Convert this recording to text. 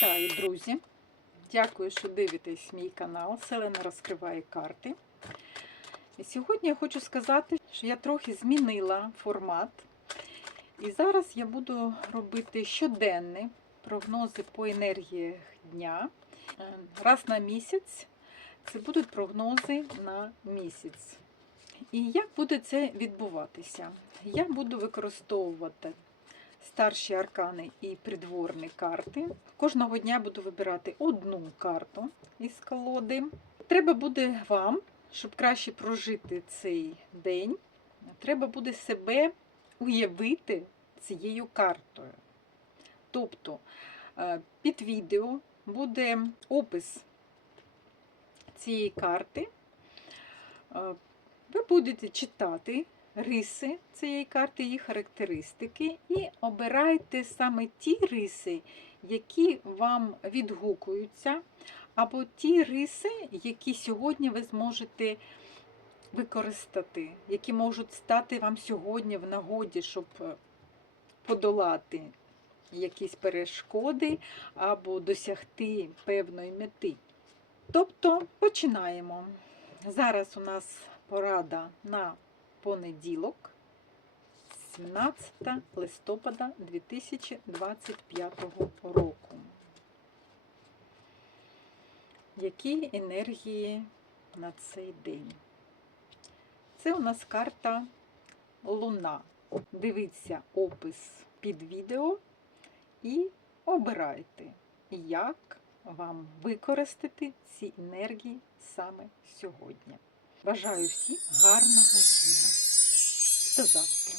Вітаю, друзі! Дякую, що дивитесь мій канал. Селена розкриває карти. І сьогодні я хочу сказати, що я трохи змінила формат. І зараз я буду робити щоденні прогнози по енергіях дня. Раз на місяць це будуть прогнози на місяць. І як буде це відбуватися? Я буду використовувати старші аркани і придворні карти. Кожного дня буду вибирати одну карту із колоди. Треба буде вам, щоб краще прожити цей день, треба буде себе уявити цією картою. Тобто е, під відео буде опис цієї карти. Е, Ви будете читати риси цієї карти, її характеристики, і обирайте саме ті риси, які вам відгукуються, або ті риси, які сьогодні ви зможете використати, які можуть стати вам сьогодні в нагоді, щоб е, подолати якісь перешкоди або досягти певної мети. Тобто починаємо. Зараз у нас порада на понеділок, 17 листопада 2025 року. Які енергії на цей день? Це у нас карта Луна. Дивіться опис під відео і обирайте, як вам використати ці енергії саме сьогодні. Бажаю всім гарного дня. До завтра.